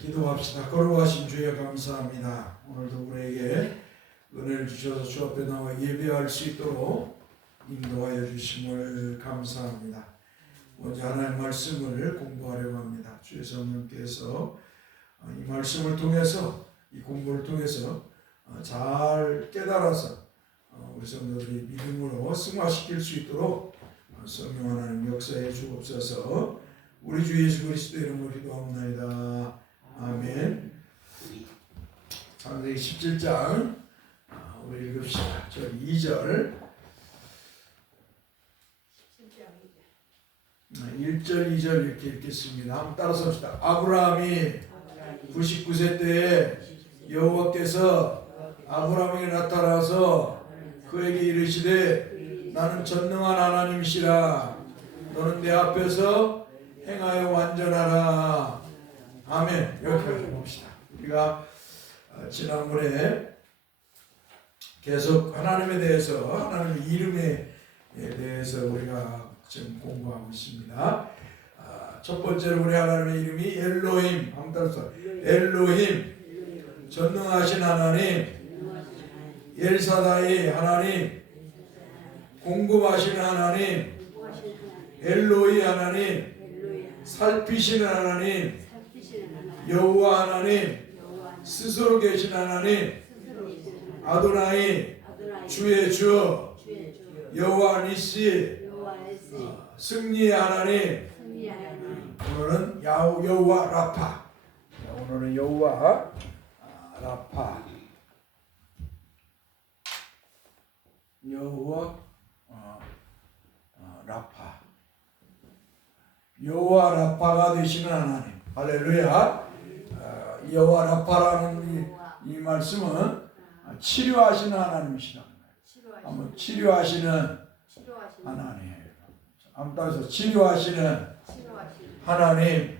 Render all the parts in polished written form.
기도합시다. 거룩하신 주여 감사합니다. 오늘도 우리에게 은혜를 주셔서 주 앞에 나와 예배할 수 있도록 인도하여 주심을 감사합니다. 먼저 하나님의 말씀을 공부하려고 합니다. 주의 성령께서 이 말씀을 통해서, 이 공부를 통해서 잘 깨달아서 우리 성도들이 믿음으로 승화시킬 수 있도록 성령 하나님 역사해 주옵소서. 우리 주 예수 그리스도의 이름으로 기도합니다. 아멘. 창세기 17장 우리 읽읍시다. 저 2절 1절 2절 이렇게 읽겠습니다. 한번 따라서 합시다. 아브라함이 99세 때에 여호와께서 아브라함에게 나타나서 그에게 이르시되 나는 전능한 하나님이시라. 너는 내 앞에서 행하여 완전하라. 아멘. 여기까지 봅시다. 우리가 지난번에 계속 하나님에 대해서, 하나님의 이름에 대해서 우리가 지금 공부하고 있습니다. 첫 번째로 우리 하나님의 이름이 엘로힘. 한번 따라서 엘로힘, 전능하신 하나님, 엘사다이 하나님, 공급하시는 하나님, 엘로히 하나님, 살피시는 하나님, 여호와 하나님, 스스로 계신 하나님, 아도나이, 주의 주, 여호와 니시, 승리의 하나님. 오늘은 여호와 라파. 오늘은 여호와 라파. 여호와 라파. 여호와 라파가 되시는 하나님. 할렐루야. 여호와 라파라는 이 말씀은 치료하시는 하나님이시라는 거예요. 한번 치료하시는 하나님. 한번 따라서 치료하시는 하나님.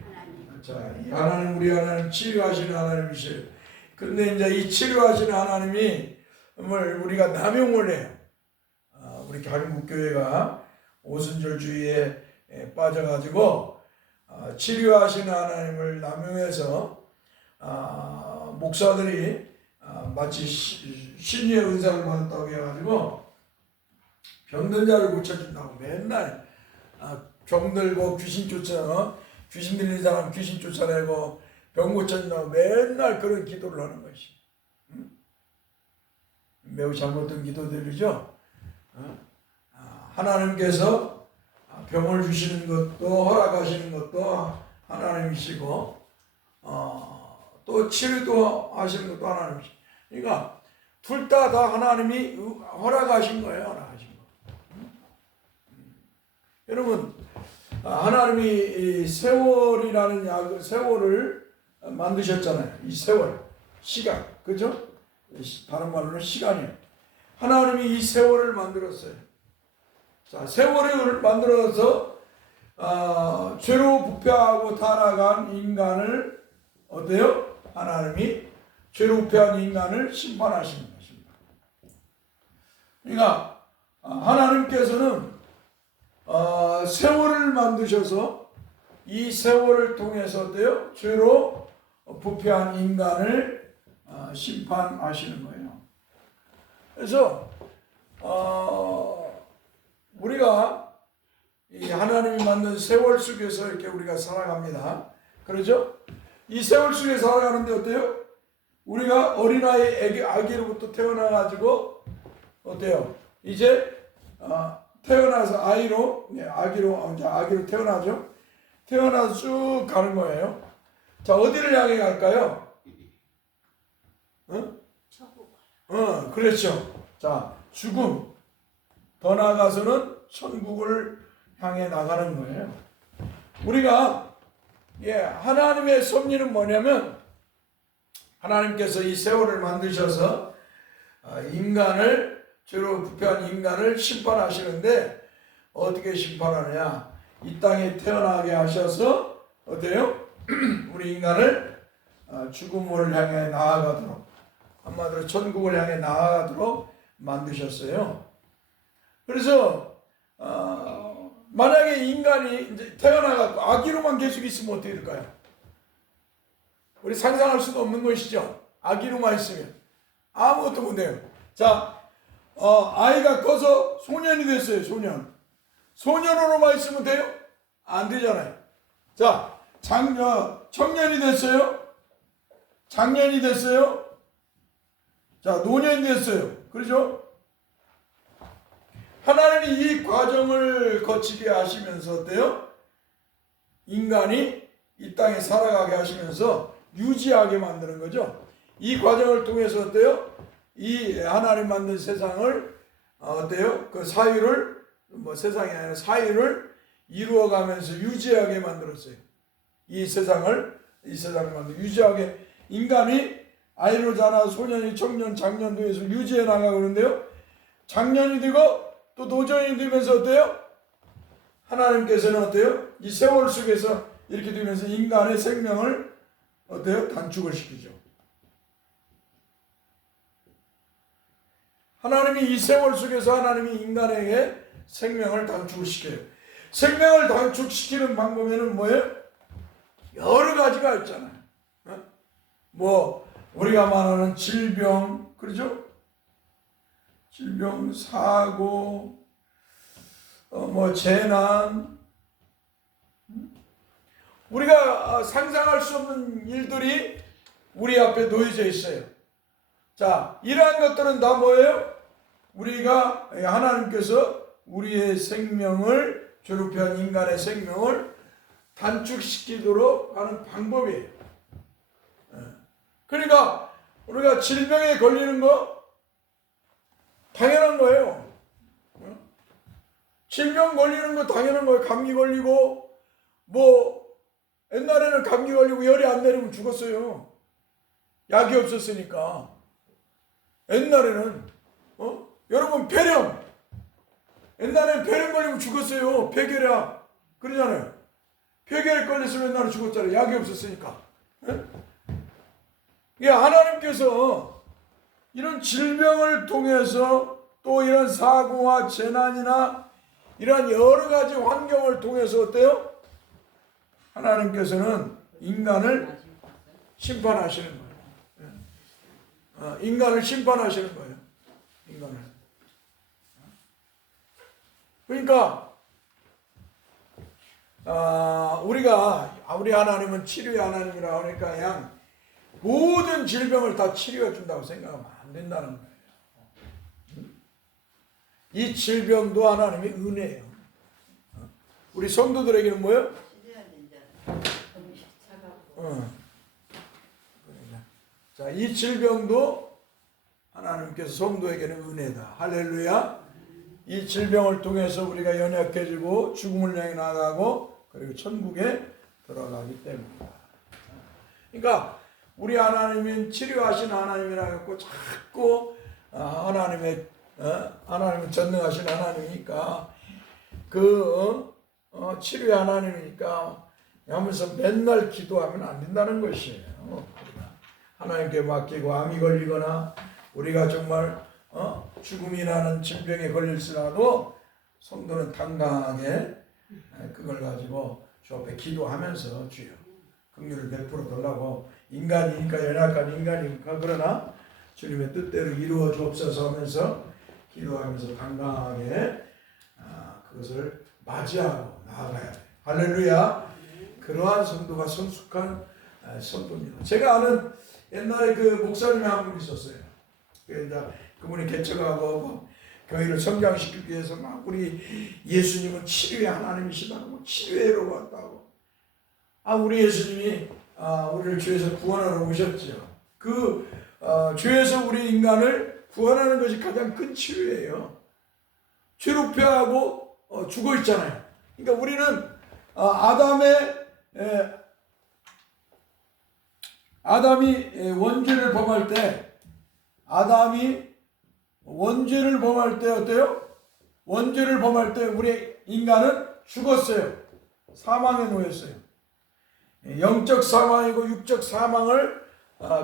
자, 이 하나님, 우리 하나님 치료하시는 하나님이시래요. 근데 이제 이 치료하시는 하나님이 우리가 남용을 해요. 우리 한국교회가 오순절주의에 빠져가지고 치료하시는 하나님을 남용해서 목사들이 마치 신유의 은사를 받았다고 해가지고 병든 자를 고쳐준다고 맨날 병들고 귀신 들린 사람 귀신 쫓아내고 병 고쳐준다고 맨날 그런 기도를 하는 것이 매우 잘못된 기도들이죠. 하나님께서 병을 주시는 것도 허락하시는 것도 하나님이시고 또 치료도 하시는 것도 하나님이시고, 그러니까 둘 다 하나님이 허락하신 거예요. 허락하신 거. 여러분, 하나님이 이 세월이라는 세월을 만드셨잖아요. 이 세월, 시간, 그죠? 다른 말로는 시간이에요. 하나님이 이 세월을 만들었어요. 자, 세월을 만들어서 죄로 부패하고 타락한 인간을 어때요? 하나님이 죄로 부패한 인간을 심판하시는 것입니다. 그러니까 하나님께서는 세월을 만드셔서 이 세월을 통해서 어때요? 죄로 부패한 인간을 심판하시는 거예요. 그래서 우리가 이 하나님이 만든 세월 속에서 이렇게 우리가 살아갑니다. 그렇죠? 이 세월 속에 살아가는데 어때요? 우리가 어린아이 아기로부터 태어나가지고 어때요? 이제 태어나서 아기로 태어나죠. 태어나서 쭉 가는 거예요. 자, 어디를 향해 갈까요? 그렇죠. 자, 죽음. 더 나아가서는 천국을 향해 나가는 거예요. 우리가 하나님의 섭리는 뭐냐면, 하나님께서 이 세월을 만드셔서 인간을, 죄로 부패한 인간을 심판하시는데 어떻게 심판하느냐? 이 땅에 태어나게 하셔서 어때요? 우리 인간을 죽음을 향해 나아가도록, 한마디로 천국을 향해 나아가도록 만드셨어요. 그래서 만약에 인간이 이제 태어나갖고 아기로만 계속 있으면 어떻게 될까요? 우리 상상할 수도 없는 것이죠. 아기로만 있으면 아무것도 못해요. 자, 아이가 커서 소년이 됐어요. 소년으로만 있으면 돼요? 안 되잖아요. 자, 청년이 됐어요. 장년이 됐어요. 자, 노년이 됐어요. 그렇죠? 하나님이 이 과정을 거치게 하시면서 어때요? 인간이 이 땅에 살아가게 하시면서 유지하게 만드는 거죠. 이 과정을 통해서 어때요? 이 하나님 만든 세상을 어때요? 그 사유를 세상이 아니라 사유를 이루어가면서 유지하게 만들었어요. 이 세상을 만들 유지하게 인간이 아이로 자라 소년이 청년 장년도 해서 유지해 나가고 그러는데요. 장년이 되고 또 노년이 되면서 어때요? 하나님께서는 어때요? 이 세월 속에서 이렇게 되면서 인간의 생명을 어때요? 단축을 시키죠. 하나님이 이 세월 속에서 하나님이 인간에게 생명을 단축을 시켜요. 생명을 단축시키는 방법에는 뭐예요? 여러 가지가 있잖아요. 우리가 말하는 질병, 그렇죠? 질병, 사고, 재난, 우리가 상상할 수 없는 일들이 우리 앞에 놓여져 있어요. 자, 이러한 것들은 다 뭐예요? 우리가 하나님께서 우리의 생명을 괴롭혀한 인간의 생명을 단축시키도록 하는 방법이에요. 그러니까 우리가 질병에 걸리는 거 당연한 거예요. 질병 걸리는 거 당연한 거예요. 감기 걸리고 옛날에는 감기 걸리고 열이 안 내리면 죽었어요. 약이 없었으니까. 옛날에는 여러분 폐렴 옛날에는 폐렴 걸리면 죽었어요. 폐결약 그러잖아요. 폐결약 걸렸으면 옛날에 죽었잖아요. 약이 없었으니까. 하나님께서 이런 질병을 통해서 또 이런 사고와 재난이나 이런 여러 가지 환경을 통해서 어때요? 하나님께서는 인간을 심판하시는 거예요. 인간을 심판하시는 거예요. 인간을. 그러니까 우리 하나님은 치료의 하나님이라 하니까 그냥 모든 질병을 다 치료해 준다고 생각하면 안 된다는 거예요. 이 질병도 하나님의 은혜예요. 우리 성도들에게는 뭐예요? 자, 이 질병도 하나님께서 성도에게는 은혜다. 할렐루야. 이 질병을 통해서 우리가 연약해지고 죽음을 향해 나가고 그리고 천국에 들어가기 때문이다. 그러니까 우리 하나님은 치료하신 하나님이라고 자꾸 하나님은 전능하신 하나님이니까 치료의 하나님이니까 하면서 맨날 기도하면 안 된다는 것이에요. 하나님께 맡기고 암이 걸리거나 우리가 정말 죽음이라는 질병에 걸릴지라도 성도는 당당하게 그걸 가지고 주 앞에 기도하면서 주여 긍휼을 베풀어 달라고 인간이니까 연약한 인간이니까 그러나 주님의 뜻대로 이루어 주옵소서 하면서 기도하면서 당당하게 그것을 맞이하고 나아가야 돼요. 할렐루야. 그러한 성도가 성숙한 성도입니다. 제가 아는 옛날에 그 목사님이 한 분 있었어요. 그분이 개척하고 교회를 성장시키기 위해서 막 우리 예수님은 치료의 하나님이시다고 치료회로 왔다고. 우리 예수님이 우리를 죄에서 구원하러 오셨죠. 죄에서 우리 인간을 구원하는 것이 가장 큰 치료예요. 죄로 패하고 죽어 있잖아요. 그러니까 우리는 아담이 원죄를 범할 때 어때요? 원죄를 범할 때 우리 인간은 죽었어요. 사망에 놓였어요. 영적 사망이고 육적 사망을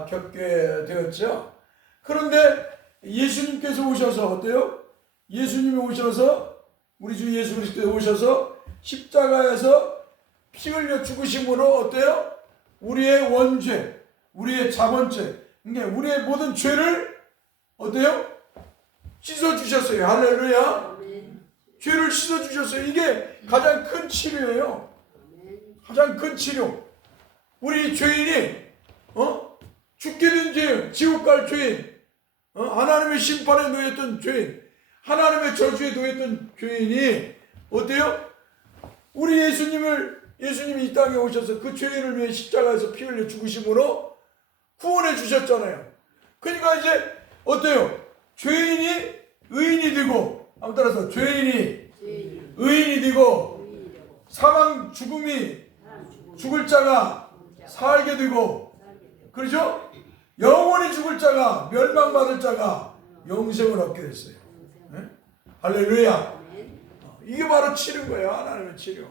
겪게 되었죠. 그런데 예수님께서 오셔서 어때요? 예수님이 오셔서 우리 주 예수 그리스도에 오셔서 십자가에서 피 흘려 죽으심으로 어때요? 우리의 원죄, 우리의 자본죄, 그러니까 우리의 모든 죄를 어때요? 씻어주셨어요. 할렐루야. 죄를 씻어주셨어요. 이게 가장 큰 치료예요. 가장 큰 치료. 우리 죄인이 죽게 된 죄인, 지옥 갈 죄인, 하나님의 심판에 놓였던 죄인, 하나님의 저주에 놓였던 죄인이 어때요? 우리 예수님이 이 땅에 오셔서 그 죄인을 위해 십자가에서 피 흘려 죽으심으로 구원해 주셨잖아요. 그러니까 이제 어때요? 죄인이 의인이 되고, 아무 따라서 죄인이 의인이 되고, 사망 죽음이 죽을 자가 살게 되고, 그렇죠? 영원히 죽을 자가, 멸망받을 자가 영생을 얻게 됐어요. 네? 할렐루야. 이게 바로 치료인 거예요. 하나님의 치료.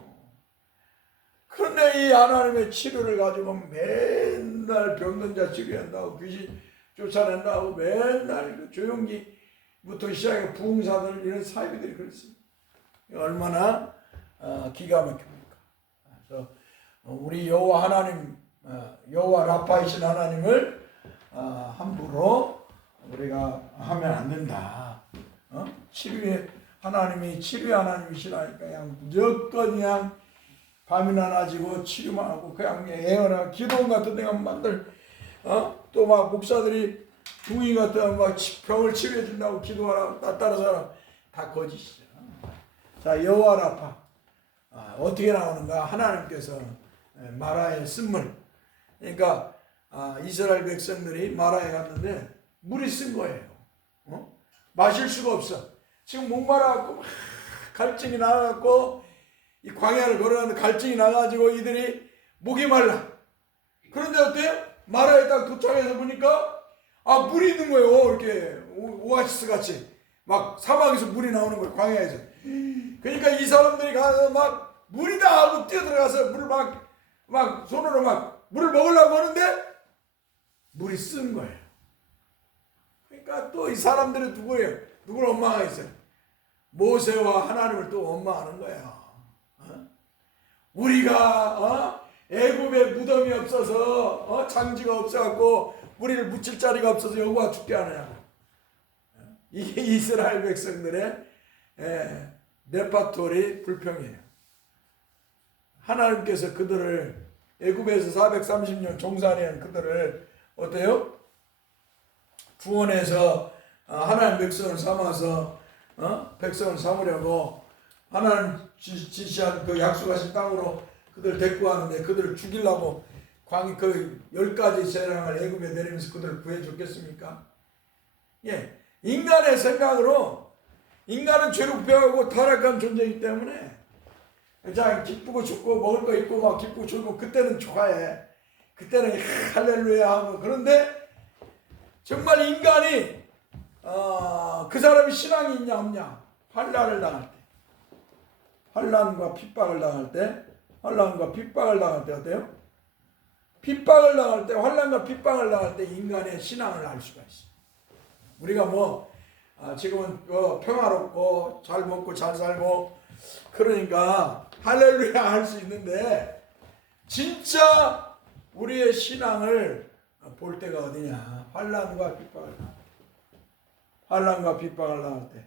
그런데 이 하나님의 치료를 가지고 맨날 병든 자 치료한다고, 귀신 쫓아낸다고 맨날 그 조용기부터 시작해 부흥사들, 이런 사이비들이 그랬습니다. 얼마나 기가 막힙니까? 그래서 우리 여호와 하나님, 여호와 라파이신 하나님을 함부로 우리가 하면 안 된다. 치료의 하나님이 치료의 하나님이시라니까 그냥 무조건 그냥 밤이나 낮이고 치료만 하고 그냥 애어나 기도원 같은 데가 만들 또 막 목사들이 중이 같은 막 병을 치료해 준다고 기도하라고 따라서 다 거짓이죠. 자, 여호와 라파 어떻게 나오는가? 하나님께서 마라의 쓴물, 그러니까 이스라엘 백성들이 마라에 갔는데 물이 쓴 거예요. 마실 수가 없어. 지금 목마라갖고 갈증이 나갖고 이 광야를 걸어가는데 갈증이 나가지고 이들이 목이 말라. 그런데 어때요? 마라에 딱 도착해서 보니까 물이 있는 거예요. 이렇게 오아시스 같이 막 사막에서 물이 나오는 거예요. 광야에서. 그러니까 이 사람들이 가서 막 물이다 하고 뛰어들어가서 물을 막 손으로 막 물을 먹으려고 하는데 물이 쓴 거예요. 그러니까 또 이 사람들은 누구예요? 누구를 원망하겠어요? 모세와 하나님을 또 원망하는 거예요. 우리가 애굽에 무덤이 없어서 장지가 없어갖고 우리를 묻힐 자리가 없어서 여호와 죽게 하느냐. 이게 이스라엘 백성들의 레파토리 불평이에요. 하나님께서 그들을 애굽에서 430년 종살이한 그들을 어때요? 구원해서 하나님 백성을 삼아서 백성을 삼으려고 하나님 지시한 그 약속하신 땅으로 그들을 데리고 가는데 그들을 죽이려고 그 10가지 재앙을 애굽에 내리면서 그들을 구해줬겠습니까? 예, 인간의 생각으로 인간은 죄로 부패하고 타락한 존재이기 때문에 자, 기쁘고 좋고 먹을 거 있고 막 기쁘고 좋고 그때는 좋아해. 그때는 할렐루야 하고. 그런데 정말 인간이 그 사람이 신앙이 있냐 없냐, 환난을 당할 때, 환난과 핍박을 당할 때, 환난과 핍박을 당할 때 어때요? 핍박을 당할 때, 환난과 핍박을 당할 때 인간의 신앙을 알 수가 있어요. 우리가 지금은 평화롭고 잘 먹고 잘 살고 그러니까 할렐루야 할 수 있는데 진짜 우리의 신앙을 볼 때가 어디냐? 환난과 핍박을 당할 때, 환난과 핍박을 당할 때,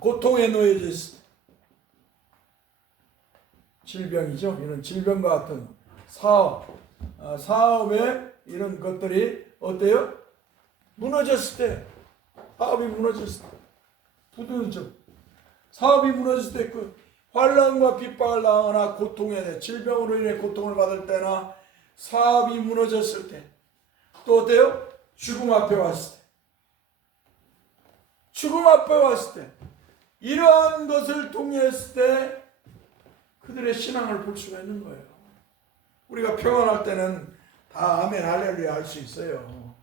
고통에 놓여져 있을 때, 질병이죠. 이런 질병과 같은 사업에 이런 것들이 어때요? 무너졌을 때, 사업이 무너졌을 때, 부도죠. 사업이 무너졌을 때 그 환난과 핍박을 당하거나 고통에 질병으로 인해 고통을 받을 때나 사업이 무너졌을 때, 또 어때요? 죽음 앞에 왔을 때, 죽음 앞에 왔을 때, 이러한 것을 통했을 때 그들의 신앙을 볼 수가 있는 거예요. 우리가 평안할 때는 다 아멘 할렐루야 할 수 있어요.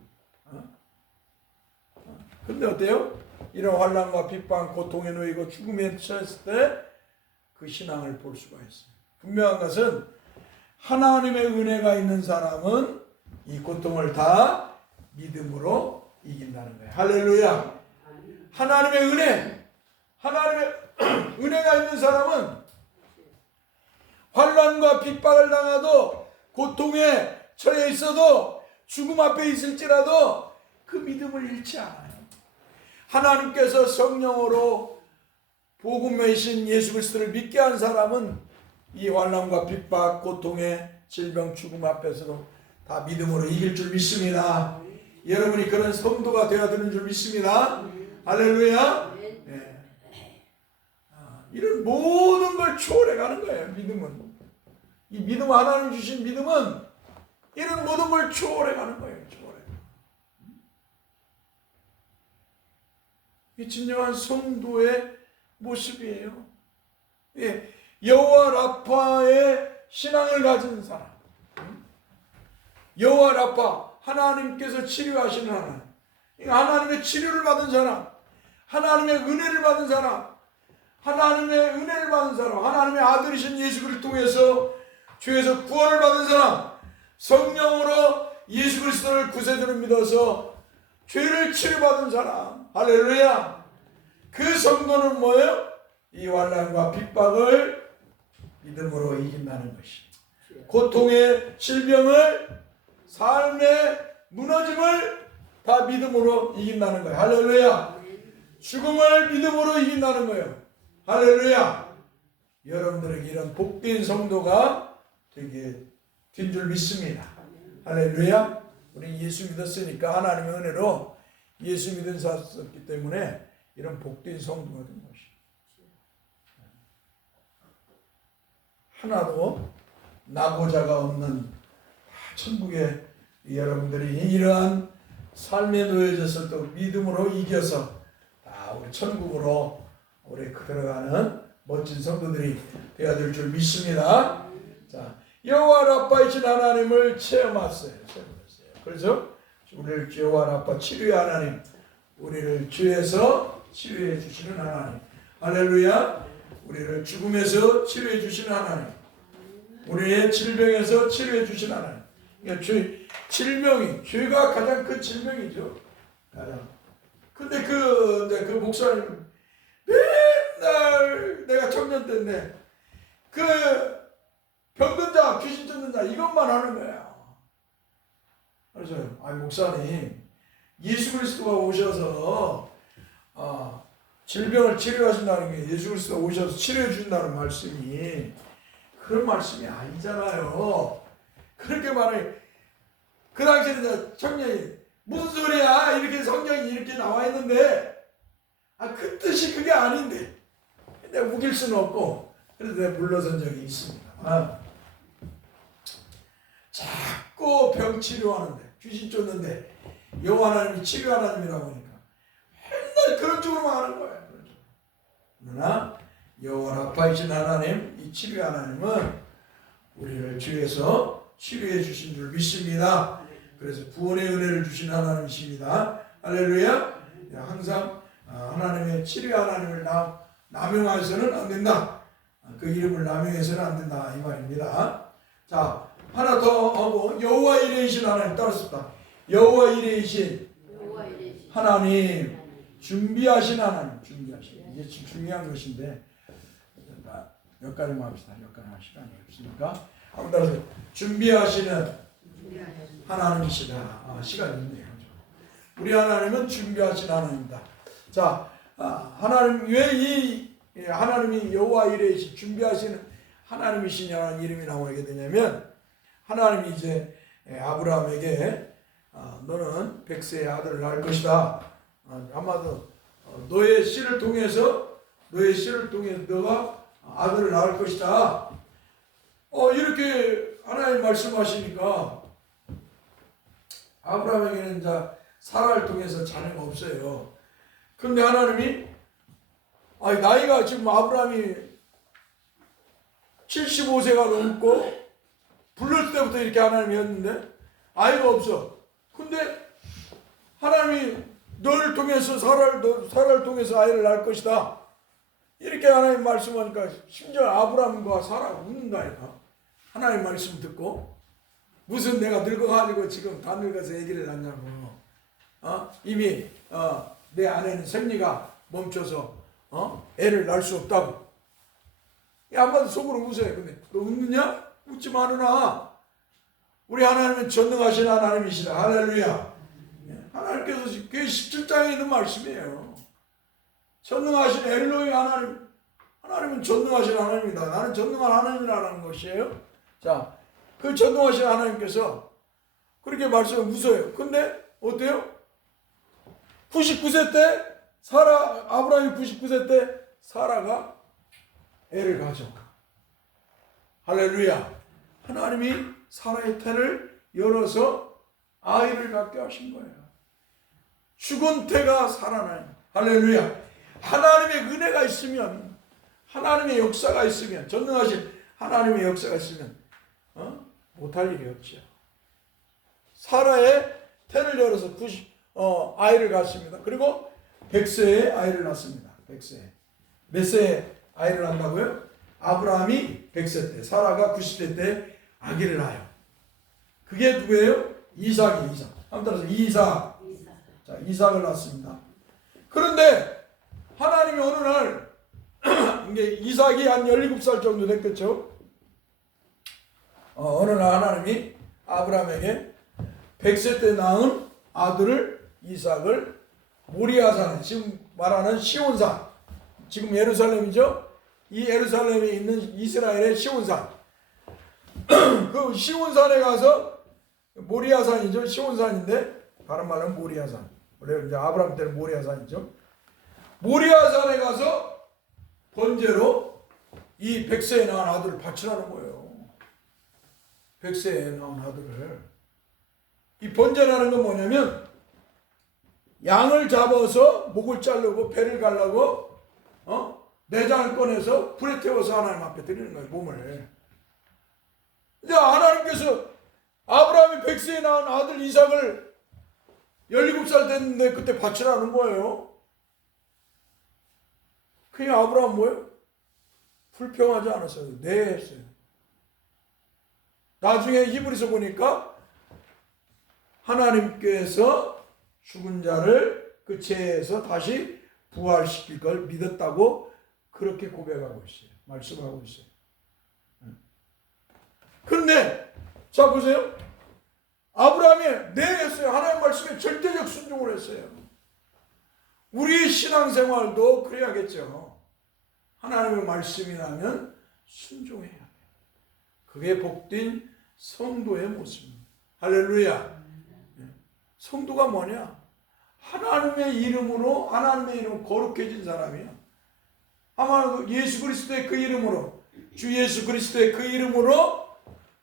근데 어때요? 이런 환난과 핍박, 고통에 놓이고 죽음에 처했을 때 그 신앙을 볼 수가 있어요. 분명한 것은 하나님의 은혜가 있는 사람은 이 고통을 다 믿음으로 이긴다는 거예요. 할렐루야. 하나님의 은혜, 하나님의 은혜가 있는 사람은 환난과 핍박을 당하도 고통에 처해 있어도 죽음 앞에 있을지라도 그 믿음을 잃지 않아요. 하나님께서 성령으로 복음이신 예수 그리스도를 믿게 한 사람은 이 환난과 핍박, 고통의 질병, 죽음 앞에서도 다 믿음으로 이길 줄 믿습니다. 여러분이 그런 성도가 되어야 되는 줄 믿습니다. 할렐루야. 네. 이런 모든 걸 초월해가는 거예요. 믿음은. 이 믿음, 하나님 주신 믿음은 이런 모든 걸 초월해가는 거예요. 초월해. 이 진정한 성도의 모습이에요. 예. 여호와 라파의 신앙을 가진 사람, 여호와 라파, 하나님께서 치료하시는 하나님, 하나님의 치료를 받은 사람, 하나님의 은혜를 받은 사람, 하나님의 은혜를 받은 사람, 하나님의 아들이신 예수 그리스도를 통해서 죄에서 구원을 받은 사람, 성령으로 예수 그리스도를 구세주로 믿어서 죄를 치료받은 사람, 할렐루야. 그 성도는 뭐예요? 이 환난과 핍박을 믿음으로 이긴다는 것이, 고통의 질병을, 삶의 무너짐을 다 믿음으로 이긴다는 거예요. 할렐루야. 죽음을 믿음으로 이긴다는 거예요. 할렐루야. 여러분들에게 이런 복된 성도가 되게 된 줄 믿습니다. 할렐루야. 우리 예수 믿었으니까 하나님의 은혜로 예수 믿은 사람이기 때문에 이런 복된 성도가 된 것이, 하나도 낙오자가 없는 천국에 여러분들이 이러한 삶에 놓여져서 또 믿음으로 이겨서 다 우리 천국으로 우리 들어가는 멋진 성도들이 되어야 될 줄 믿습니다. 자, 여호와 라파이신 하나님을 체험했어요. 그래서 우리를 여호와 라파 치료의 하나님, 우리를 죄에서 치료해 주시는 하나님, 할렐루야. 우리를 죽음에서 치료해 주시는 하나님, 우리의 질병에서 치료해 주시는 하나님. 그러니까 질병이, 죄가 가장 큰 질병이죠. 근데 그 목사님 맨날, 내가 청년 때인데 그 병든 자, 귀신 쫓는 자 이것만 하는 거야. 그래서 목사님, 예수 그리스도가 오셔서 질병을 치료하신다는 게, 예수 그리스도가 오셔서 치료해 준다는 말씀이 그런 말씀이 아니잖아요. 그렇게 말해. 그 당시에는 청년이 무슨 소리야, 이렇게 성경이 이렇게 나와 있는데, 그 뜻이 그게 아닌데, 내가 우길 수는 없고, 그래서 내가 물러선 적이 있습니다. 자꾸 병 치료하는데, 귀신 쫓는데 여호와 하나님이 치료 하나님이라고 하니까 맨날 그런 쪽으로만 하는 거예요. 그러나 여호와 라파이신 하나님, 이 치료 하나님은 우리를 죄에서 치료해 주신 줄 믿습니다. 그래서 구원의 은혜를 주신 하나님이십니다. 할렐루야. 항상 하나님의 치료 하나님을 남용해서는 안 된다. 그 이름을 남용해서는 안 된다, 이 말입니다. 자, 하나 더 하고, 여호와 이레이신 하나님 따랐습니다. 여호와 이레이신 하나님, 준비하신 하나님, 준비하신. 이게 지금 중요한 것인데, 몇 가지만 합시다. 몇 가지만 시간이 없으니까. 한번 따라서, 준비하시는 하나님이시다. 시간이 있네요. 우리 하나님은 준비하신 하나님이다. 자, 하나님, 왜 이 하나님이 여호와 이레이신, 준비하시는 하나님이시냐는 이름이 나오게 되냐면, 하나님이 이제 아브라함에게 너는 백세의 아들을 낳을 것이다. 아마도 너의 씨를 통해서 너가 아들을 낳을 것이다. 이렇게 하나님 말씀하시니까 아브라함에게는 이제 사라를 통해서 자녀가 없어요. 그런데 하나님이 나이가 지금 아브라함이 75세가 넘고 불렀을 때부터 이렇게 하나님이었는데 아이가 없어. 근데 하나님이 너를 통해서 사라를 통해서 아이를 낳을 것이다. 이렇게 하나님 말씀하니까 심지어 아브라함과 사라가 웃는다니까. 하나님 말씀 듣고, 무슨 내가 늙어가지고 지금 다 늙어서 아기를 낳냐고. 이미 내 아내는 생리가 멈춰서 애를 낳을 수 없다고. 한마디 속으로 웃어요. 근데 너 웃느냐? 웃지 마누나. 우리 하나님은 전능하신 하나님이시다. 할렐루야. 하나님께서 그게 17장에 있는 말씀이에요. 전능하신 엘로이 하나님. 하나님은 전능하신 하나님이다. 나는 전능한 하나님이라는 것이에요. 자, 그 전능하신 하나님께서 그렇게 말씀을 웃어요. 근데 어때요? 99세 때 아브라함이 99세 때 사라가 애를 가져. 할렐루야. 하나님이 사라의 태를 열어서 아이를 갖게 하신 거예요. 죽은 태가 살아나요. 할렐루야. 하나님의 은혜가 있으면, 하나님의 역사가 있으면, 전능하신 하나님의 역사가 있으면 못할 일이 없죠. 사라의 태를 열어서 아이를 갖습니다. 그리고 100세에 아이를 낳습니다. 100세. 몇 세에 아이를 낳는다고요? 아브라함이 100세 때, 사라가 90세 때 아기를 낳아요. 그게 누구예요? 이삭이에요. 이삭. 한번 따라서 이삭. 자, 이삭을 낳습니다. 그런데 하나님이 어느 날 이게 이삭이 한 17살 정도 됐겠죠. 어느 날 하나님이 아브라함에게 100세 때 낳은 아들을 이삭을 모리아산, 지금 말하는 시온산, 지금 예루살렘이죠. 이 예루살렘에 있는 이스라엘의 시온산, 그 시온산에 가서, 모리아산이죠. 시온산인데 다른 말은 모리아산. 원래 이제 아브라함 때는 모리아산이죠. 모리아산에 가서 번제로 이 100세에 낳은 아들을 바치라는 거예요. 100세에 낳은 아들을. 이 번제라는 건 뭐냐면 양을 잡아서 목을 자르고 배를 갈라고 내장을 꺼내서 불에 태워서 하나님 앞에 드리는 거예요. 몸을. 근데 하나님께서 아브라함이 100세에 낳은 아들 이삭을 17살 됐는데 그때 바치라는 거예요. 그게 아브라함 뭐예요? 불평하지 않았어요. 네 했어요. 나중에 히브리서 보니까 하나님께서 죽은 자를 그 죄에서 다시 부활시킬 걸 믿었다고 그렇게 고백하고 있어요. 말씀하고 있어요. 그런데 자 보세요. 아브라함이 네 했어요. 하나님 말씀에 절대적 순종을 했어요. 우리 신앙생활도 그래야겠죠. 하나님의 말씀이라면 순종해야 돼요. 그게 복된 성도의 모습입니다. 할렐루야. 성도가 뭐냐? 하나님의 이름으로, 하나님의 이름 거룩해진 사람이야. 아마 예수 그리스도의 그 이름으로, 주 예수 그리스도의 그 이름으로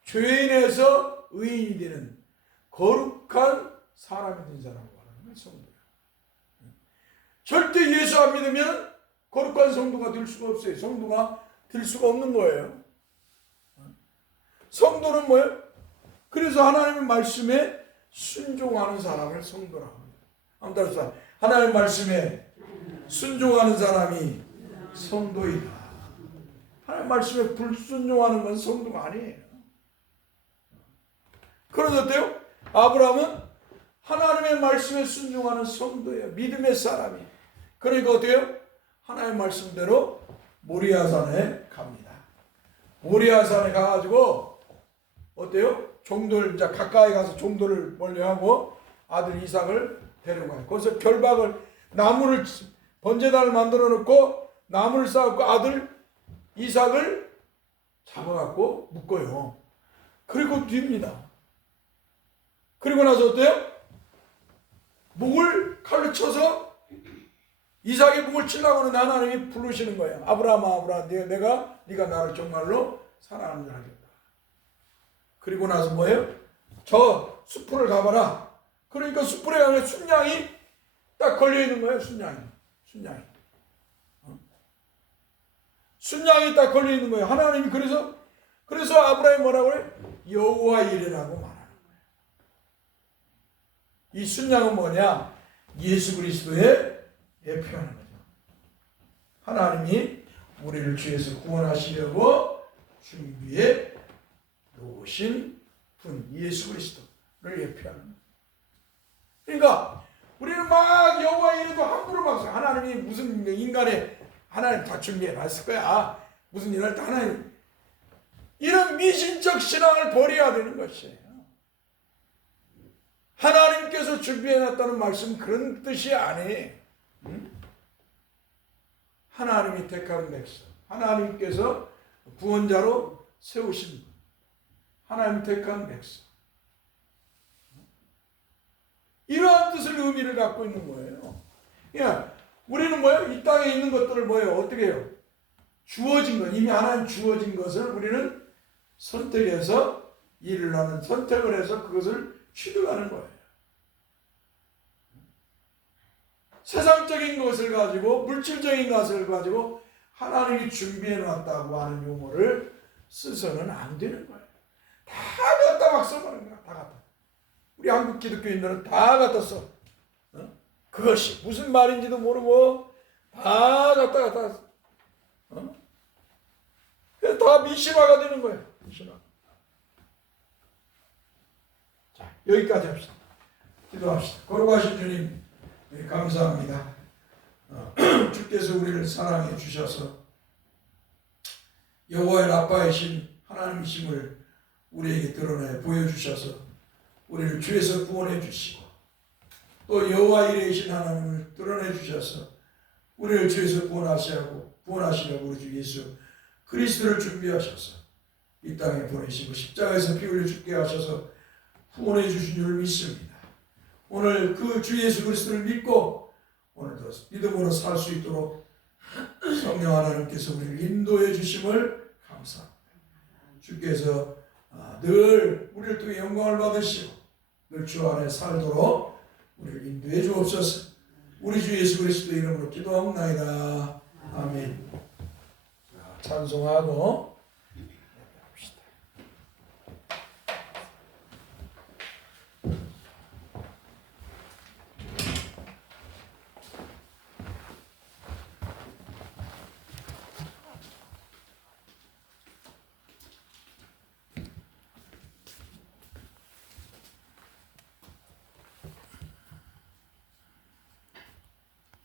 죄인에서 의인이 되는 거룩한 사람이 된 사람을 말하는 거예요. 성도야. 절대 예수 안 믿으면 거룩한 성도가 될 수가 없어요. 성도가 될 수가 없는 거예요. 성도는 뭐예요? 그래서 하나님의 말씀에 순종하는 사람을 성도라고 합니다. 한번 따라서 하나님의 말씀에 순종하는 사람이 성도이다. 하나님의 말씀에 불순종하는 건 성도가 아니에요. 그런데 어때요? 아브라함은 하나님의 말씀에 순종하는 성도예요. 믿음의 사람이에요. 그러니까 어때요? 하나님의 말씀대로 모리아산에 갑니다. 모리아산에 가가지고 어때요? 종들 이제 가까이 가서 종들을 멀리하고 아들 이삭을 데려가요. 거기서 결박을 나무를 번제단을 만들어 놓고 나무를 쌓고 아들 이삭을 잡아갖고 묶어요. 그리고 뒤입니다. 그리고 나서 어때요? 목을 칼로 쳐서 이삭의 목을 치려고 하는데 하나님이 부르시는 거예요. 아브라함아, 아브라함, 네가 나를 정말로 사랑하는 줄 알겠다. 그리고 나서 뭐예요? 저 숲을 가봐라. 그러니까 숲에 가면 순양이 딱 걸려있는 거예요. 순양이 딱 걸려있는 거예요. 하나님이 그래서 아브라함이 뭐라고 그래? 여호와 이레라고 말하는 거예요. 이 순양은 뭐냐? 예수 그리스도의 예표하는 거죠. 하나님이 우리를 죄에서 구원하시려고 준비해 놓으신 분 예수 그리스도를 예표하는 거예요. 그러니까 우리는 막 여호와 이래도 함부로 막 하나님이 무슨 인간의 하나님 다 준비해 놨을 거야. 무슨 일을 할 때 하나님 이런 미신적 신앙을 버려야 되는 것이에요. 하나님께서 준비해놨다는 말씀 그런 뜻이 아니에요. 하나님이 택한 백성, 하나님께서 구원자로 세우신 분, 하나님 택한 백성. 이러한 뜻을 의미를 갖고 있는 거예요. 그러니까 우리는 뭐예요? 이 땅에 있는 것들을 뭐예요? 어떻게 해요? 주어진 것, 이미 하나님 주어진 것을 우리는 선택해서 일을 하는, 선택을 해서 그것을 취득하는 거예요. 세상적인 것을 가지고, 물질적인 것을 가지고 하나님이 준비해 놨다고 하는 용어를 써서는 안 되는 거예요. 다 갖다 막 써버리는 거야. 다 갖다. 우리 한국 기독교인들은 다 갖다 써. 그것이 무슨 말인지도 모르고 다 갖다 다 미신화가 되는 거예요. 미신화. 자, 여기까지 합시다. 기도합시다. 거룩하신 주님, 감사합니다. 주께서 우리를 사랑해 주셔서 여호와의 라파이신 하나님이심을 우리에게 드러내 보여주셔서 우리를 죄에서 구원해 주시고, 또 여호와 이레이신 하나님을 드러내 주셔서 우리를 죄에서 구원하시려고 우리 주 예수 그리스도를 준비하셔서 이 땅에 보내시고 십자가에서 피 흘려 죽게 하셔서 구원해 주신 줄 믿습니다. 오늘 그 주 예수 그리스도를 믿고 오늘도 믿음으로 살 수 있도록 성령 하나님께서 우리를 인도해 주심을 감사합니다. 주께서 늘 우리를 통해 영광을 받으시고 늘 주 안에 살도록 우리를 인도해 주옵소서. 우리 주 예수 그리스도 이름으로 기도하옵나이다. 아멘. 찬송하고